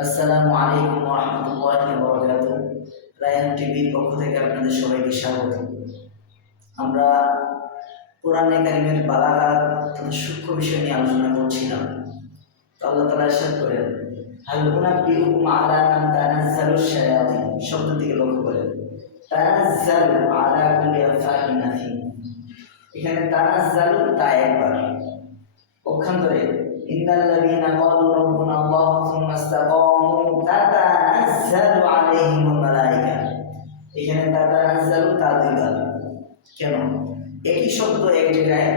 আসসালামু আলাইকুম রহমতুল্লাহ বরকাত টিভির পক্ষ থেকে আপনাদের সবাইকে স্বাগত। আমরা কোরআনে কারিমের বালাঘাত সূক্ষ্ম বিষয় নিয়ে আলোচনা করছিলাম। তো আল্লাহ তালা ইরশাদ করেন হালকুনা শায়াতিন? শব্দ থেকে লক্ষ্য করেন। তানাজ্জালু আলা কুল্লি আফাকিন আথিম এখানে তানাজ্জালু তা একবার। পক্ষান্তরে ইন্নাল্লাযীনা ক্বালু তাতানাজ্জালু তা দুইবার কেন? একই শব্দ এক জায়গায়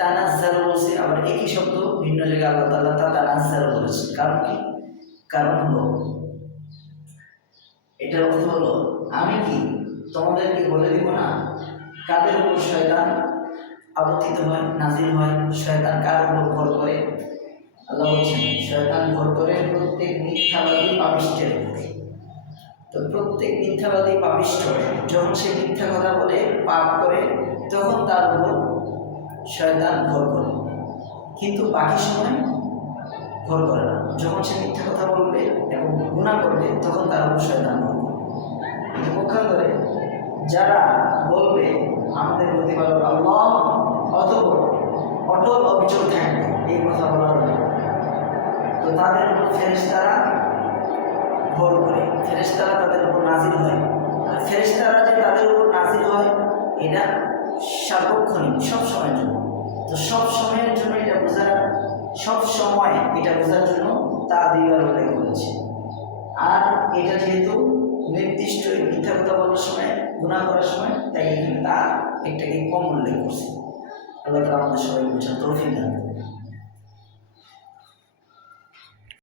তানাজ্জালু বলছে, আবার একই শব্দ ভিন্ন জায়গায় আল্লাহ তাআলা তাতানাজ্জালু বলেছে কারণ কি? কারণ হলো, এটার অর্থ হলো, আমি কি তোমাদেরকে বলে দিব না, কাদের উপর শয়তান আবর্তিত হয়, নাজিল হয়? শয়তান কার উপর ভর করে? আল্লাহ বলছেন, শয়তান ভর করে প্রত্যেক মিথ্যাবাদী পাপিষ্টের উপর। তো প্রত্যেক মিথ্যাবাদী পাপিষ্ঠ যখন সে মিথ্যা কথা বলে, পাপ করে, তখন তার উপর শয়তান ভর করে। কিন্তু বাকি সময় ভর করে না। যখন সে মিথ্যা কথা বলবে এবং গুণা করবে, তখন তার উপর শয়তান ভর করে। কিন্তু পক্ষান্তরে যারা বলবে, আমাদের প্রতিপালক আল্লাহ অতপর অটল অবিচল থাকবে, এই কথা জন্য তো তাদের উপর ফেরেশতারা ভর করে। ফেরেশতারা তাদের উপর নাজিল হয়। আর ফেরেশতারা যে তাদের উপর নাজিল হয়, এটা সার্বক্ষণিক, সব সময়ের জন্য। তো সব সময়ের জন্য এটা বোঝার, সব সময় এটা বোঝার জন্য তা দুইবার উল্লেখ করেছে। আর এটা যেহেতু নির্দিষ্ট মিথ্যা কথা বলার সময় গুণা করার সময়, তাই এখানে তা একটাকে কম উল্লেখ করছে। আল্লাহ তালা আমাদের সবাই বুঝার তৌফিক দান।